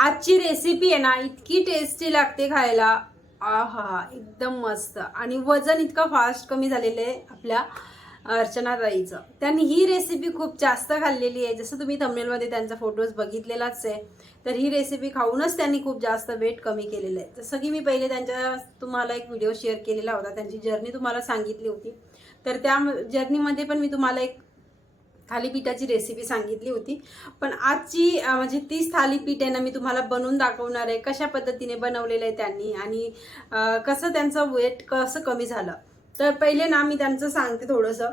आजची रेसिपी आहे ना इतकी टेस्टी लागते खायला. आहा एकदम मस्त. आणि वजन इतकं फास्ट कमी झालेलं आहे आपल्या अर्चना ताईचं. त्यांनी ही रेसिपी खूप जास्त खाल्लेली आहे. जसं तुम्ही थंबनेलमध्ये त्यांचा फोटोज बघितलेलाच आहे तर ही रेसिपी खाऊनच त्यांनी खूप जास्त वेट कमी केलेलं आहे. जसं की मी पहिले त्यांच्या तुम्हाला एक व्हिडिओ शेअर केलेला होता. त्यांची जर्नी तुम्हाला सांगितली होती. तर त्या जर्नीमध्ये पण मी तुम्हाला एक थालीपीठाची रेसिपी सांगितली होती. पण आजची म्हणजे तीच थालीपीठ आहे ना मी तुम्हाला बनवून दाखवणार आहे. कशा पद्धतीने बनवलेलं आहे त्यांनी आणि कसं त्यांचं वेट कसं कमी झालं. तर पहिले ना मी त्यांचं सांगते थोडंसं.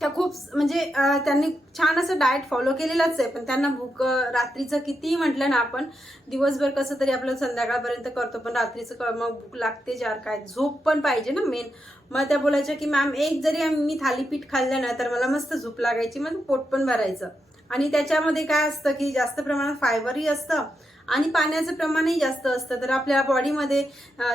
त्या खूप म्हणजे त्यांनी छान असं डाएट फॉलो केलेलंच आहे. पण त्यांना भूक रात्रीचं कितीही म्हटलं ना आपण दिवसभर कसं तरी आपलं संध्याकाळपर्यंत करतो. पण रात्रीचं मग भूक लागते जार काय? झोप पण पाहिजे ना मेन मग त्या बोलायच्या की मॅम एक जरी मी थालीपीठ खाल्लं ना तर मला मस्त झोप लागायची. मग पोट पण भरायचं. आणि त्याच्यामध्ये काय असतं की जास्त प्रमाणात फायबरही असतं. आणि पाण्याचं प्रमाणही जास्त असतं. तर आपल्या बॉडीमध्ये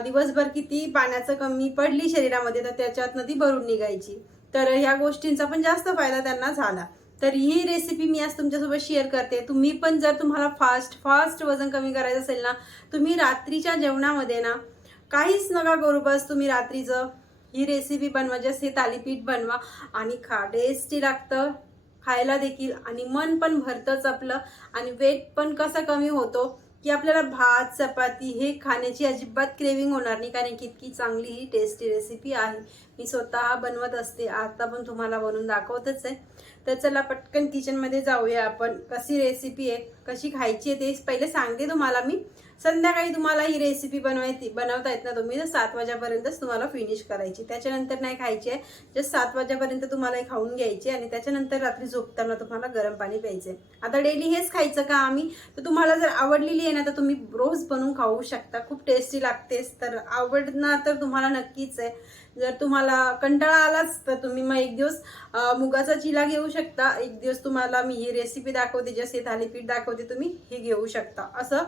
दिवसभर किती पाण्याचं कमी पडली शरीरामध्ये तर त्याच्यातनं ती भरून निघायची. तर ह्या गोष्टींचा पण जास्त फायदा त्यांना झाला. तर ही रेसिपी मी आज तुमच्यासोबत शेअर करते. तुम्ही पण जर तुम्हाला फास्ट फास्ट वजन कमी करायचं असेल ना तुम्ही रात्रीच्या जेवणामध्ये ना काहीच नका करू बस तुम्ही रात्रीचं. ही रेसिपी बनवा जस्ट हे थालीपीठ बनवा आणि खा. टेस्टी लागतं खायला देखील. आणि मन पण भरतंच आपलं आणि वेट पण कसं कमी होतो की आपल्याला भात चपाती हे खाण्याची अजिबात क्रेविंग होणार नाही कारण की इतकी चांगली ही टेस्टी रेसिपी आहे. मी स्वतः बनवत असते. आता पण तुम्हाला बनवून दाखवतच आहे. तर चला पटकन किचनमध्ये जाऊया आपण. कशी रेसिपी आहे कशी खायची आहे ते पहिले सांगते तुम्हाला मी. संध्याकाळी तुम्हाला ही रेसिपी बनवायची बनवता येत ना तुम्ही तर सात वाजेपर्यंतच तुम्हाला फिनिश करायची. त्याच्यानंतर नाही खायची आहे जस्ट सात वाजेपर्यंत तुम्हाला हे खाऊन घ्यायची आणि त्याच्यानंतर रात्री झोपताना तुम्हाला गरम पाणी प्यायचे. आता डेली हेच खायचं का आम्ही? तर तुम्हाला जर आवडलेली आहे ना तर तुम्ही रोज बनवून खाऊ शकता. खूप टेस्टी लागतेच तर आवडणार तर तुम्हाला नक्कीच आहे. जर तुम्हाला कंटाळा आलाच तर तुम्ही मग एक दिवस मुगाचा चिला घेऊ शकता. एक दिवस तुम्हाला मी ही रेसिपी दाखवते जसे थालीपीठ दाखवते तुम्ही हे घेऊ शकता. असं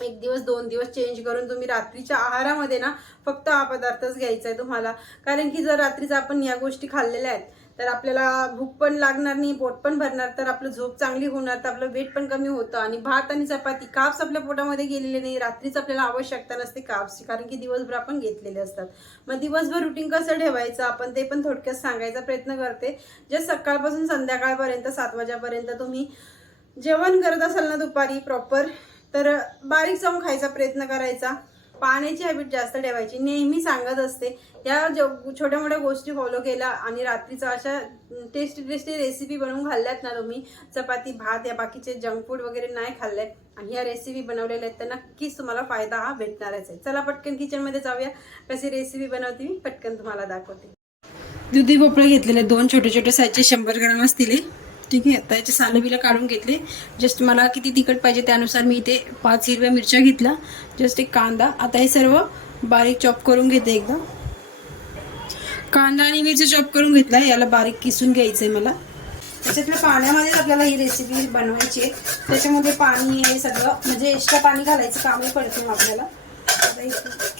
एक दिवस दोन दिवस चेंज करून तुम्ही रात्रीच्या आहारामध्ये ना फक्त हा पदार्थच घ्यायचा आहे तुम्हाला. कारण की जर रात्रीचं आपण या गोष्टी खाल्लेल्या आहेत तर आपल्याला भूक पण लागणार नाही पोट पण भरणार तर आपलं झोप चांगली होणार तर आपलं वेट पण कमी होतं. आणि भात आणि चपाती काप्स आपल्या पोटामध्ये गेलेले नाही रात्रीच आपल्याला आवश्यकता नसते काप्सची कारण की दिवसभर आपण घेतलेले असतात. मग दिवसभर रुटीन कसं ठेवायचं? आपण ते पण थोडक्यात सांगायचा प्रयत्न करते. जे सकाळपासून संध्याकाळपर्यंत सात वाजेपर्यंत तुम्ही जेवण करत असाल ना दुपारी प्रॉपर तर बारीक जाऊन खायचा प्रयत्न करायचा. पाण्याची हॅबिट जास्त ठेवायची. नेहमी सांगत असते. या छोट्या मोठ्या गोष्टी फॉलो केल्या आणि रात्रीचा अशा टेस्टी टेस्टी रेसिपी बनवून खाल्ल्यात ना तुम्ही चपाती भात या बाकीचे जंक फूड वगैरे नाही खाल्ले आणि ह्या रेसिपी बनवलेल्या आहेत तर नक्कीच तुम्हाला फायदा हा भेटणारच आहे. चला पटकन किचनमध्ये जाऊया. कशी रेसिपी बनवते मी पटकन तुम्हाला दाखवते. दुधी भोपळे घेतलेले दोन छोटे छोटे साईजचे शंभर ग्राम असतील ठीक आहे. आता याचे सालबीला काढून घेतले. जस्ट मला किती तिखट पाहिजे त्यानुसार मी इथे पाच हिरव्या मिरच्या घेतल्या. जस्ट एक कांदा. आता हे सर्व बारीक चॉप करून घेते एकदा. कांदा आणि मिरची चॉप करून घेतला याला बारीक किसून घ्यायचं आहे मला. त्याच्यातल्या पाण्यामध्येच आपल्याला ही रेसिपी बनवायची आहे. त्याच्यामध्ये पाणी हे सगळं म्हणजे एक्स्ट्रा पाणी घालायचं. कामही पडते मग आपल्याला. आता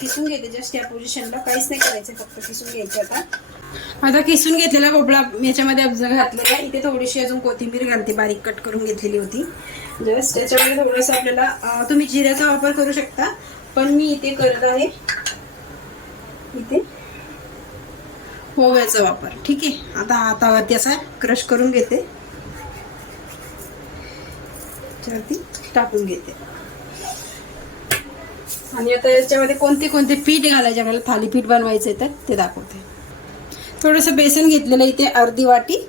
किसून घेते. जस्ट या पोझिशनला काहीच नाही करायचं फक्त किसून घ्यायचे आता. आता किसून घेतलेला भोपळा याच्यामध्ये अब्ज घातलेला इथे थोडीशी अजून कोथिंबीर घालते बारीक कट करून घेतलेली होती. जस्ट त्याच्यामध्ये थोडंसं आपल्याला तुम्ही जिऱ्याचा वापर करू शकता पण मी इथे करत आहे. इथे ओव्याचा वापर. ठीक आहे? आता हातावरती असा क्रश करून घेते. टाकून घेते. आणि आता याच्यामध्ये कोणते कोणते पीठ घालायचे? आपल्याला थालीपीठ बनवायचे तर ते दाखवते. थोडंसं बेसन घेतलेलं इथे अर्धी वाटी.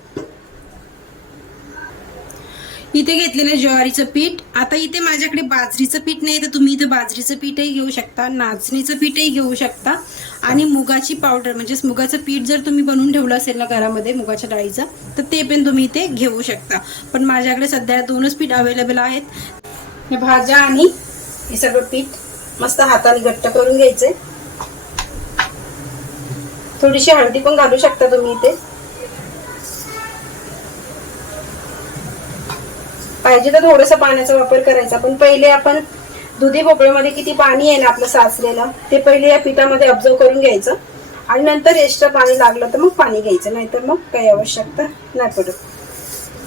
इथे घेतलेलं ज्वारीचं पीठ. आता इथे माझ्याकडे बाजरीचं पीठ नाही तर तुम्ही इथे बाजरीचं पीठही घेऊ शकता नाचणीचं पीठही घेऊ शकता. आणि मुगाची पावडर म्हणजेच मुगाचं पीठ जर तुम्ही बनवून ठेवलं असेल ना घरामध्ये मुगाच्या डाळीचं तर ते पण तुम्ही इथे घेऊ शकता. पण माझ्याकडे सध्या दोनच पीठ अवेलेबल आहेत. भाज्या आणि हे सगळं पीठ मस्त हाताने घट्ट करून घ्यायचंय. थोडीशी हळदी पण घालू शकता तुम्ही इथे. पाहिजे तर थोडस पाण्याचा वापर करायचा पण पहिले आपण दुधी भोपळ्यामध्ये किती पाणी आहे ना आपलं साचलेलं ते पहिले या पिठामध्ये ऑब्झर्व करून घ्यायचं. आणि नंतर एक्स्ट्रा पाणी लागलं तर मग पाणी घ्यायचं नाहीतर मग काही आवश्यकता नाही पडत.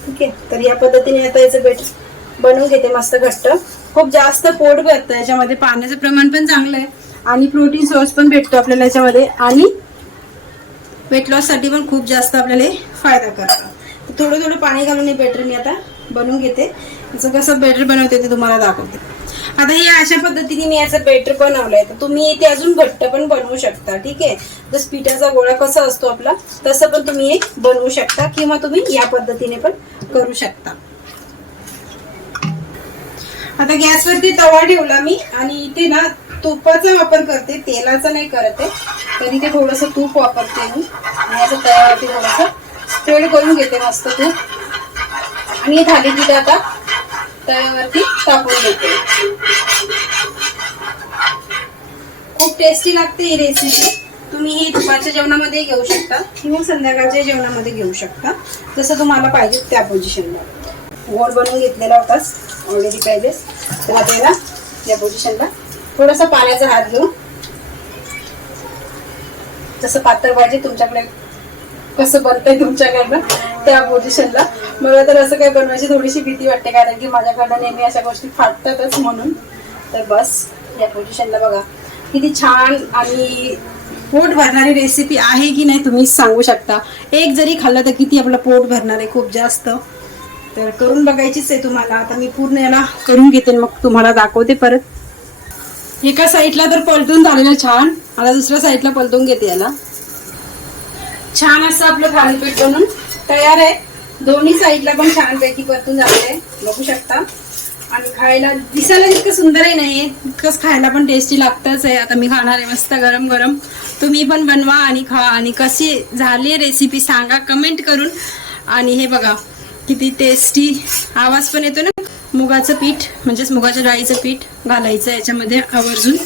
ठीक आहे? तर या पद्धतीने आता याचं बेट बनवून घेते मस्त घट्ट. खूप जास्त पोट भरतं याच्यामध्ये. पाण्याचं प्रमाण पण चांगलं आहे. आणि प्रोटीन सोर्स पण भेटतो आपल्याला याच्यामध्ये. आणि वेटसाठी पण खूप जास्त आपल्याला फायदा करतो थोडं थोडं पाणी घालून हे बेटर मी आता बनवून घेते. याचं कसं बेटर बनवते ते तुम्हाला दाखवते. आता हे अशा पद्धतीने मी याचं बेटर बनवलंय. तर तुम्ही ते अजून घट्ट पण बनवू शकता ठीक आहे? जस पिठाचा गोळा कसा असतो आपला तसं पण तुम्ही हे बनवू शकता किंवा तुम्ही या पद्धतीने पण करू शकता. आता गॅसवरती तवा ठेवला मी आणि इथे ना तुपाचा वापर करते तेलाचा नाही करत आहे. तर इथे थोडस तूप वापरते मी. आणि असं तव्यावरती थोडस स्प्रेड करून घेते मस्त तूप. आणि हे तिथे आता तव्यावरती टाकून घेते. खूप टेस्टी लागते ही रेसिपी तुम्ही ही दुपारच्या जेवणामध्ये घेऊ शकता किंवा संध्याकाळच्या जेवणामध्ये घेऊ शकता. जसं तुम्हाला पाहिजे त्या पोझिशनला गोड बनवून घेतलेला होताच ऑलरेडी पाहिजेच. तर आता या पोझिशनला थोडासा पाण्याचा हात घेऊन जसं पातळ पाहिजे तुमच्याकडे कसं बनतंय तुमच्याकडनं त्या पोझिशनला मला तर असं काय बनवायची थोडीशी भीती वाटते कारण की माझ्याकडनं नेहमी अशा गोष्टी फाटतातच म्हणून. तर बस या पोझिशनला बघा. किती छान आणि पोट भरणारी रेसिपी आहे की नाही तुम्ही सांगू शकता. एक जरी खाल्लं तर किती आपलं पोट भरणार आहे खूप जास्त. तर करून बघायचीच आहे तुम्हाला. आता मी पूर्ण याला करून घेते मग तुम्हाला दाखवते परत. एका साईडला तर पलटून झालेलं छान. आता दुसऱ्या साईडला पलटून घेते याला. छान असं आपलं थालीपीठ बनून तयार आहे. दोन्ही साईडला पण छानपैकी परतून झालेलं आहे. बघू शकता. आणि खायला दिसायला जितकं सुंदरही नाही तितकंच खायला पण टेस्टी लागतंच आहे. आता मी खाणार आहे मस्त गरम गरम. तुम्ही पण बनवा आणि खा. आणि कशी झाली रेसिपी सांगा. कमेंट करून. आणि हे बघा किती टेस्टी आवाज पण येतो ना. मुगाचं पीठ म्हणजेच मुगाच्या डाळीचं पीठ घालायचं याच्यामध्ये आवर्जून.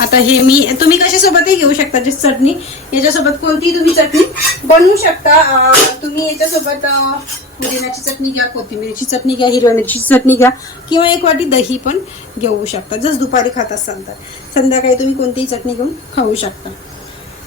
आता हे मी तुम्ही कशासोबतही घेऊ शकता जी चटणी. याच्यासोबत कोणतीही तुम्ही चटणी बनवू शकता? तुम्ही याच्यासोबत अं, पुदिन्याची चटणी घ्या कोथिंबीरीची चटणी घ्या हिरव्या मिरचीची चटणी घ्या किंवा एक वाटी दही पण घेऊ शकता जस दुपारी खात असाल तर. संध्याकाळी तुम्ही कोणतीही चटणी घेऊन खाऊ शकता.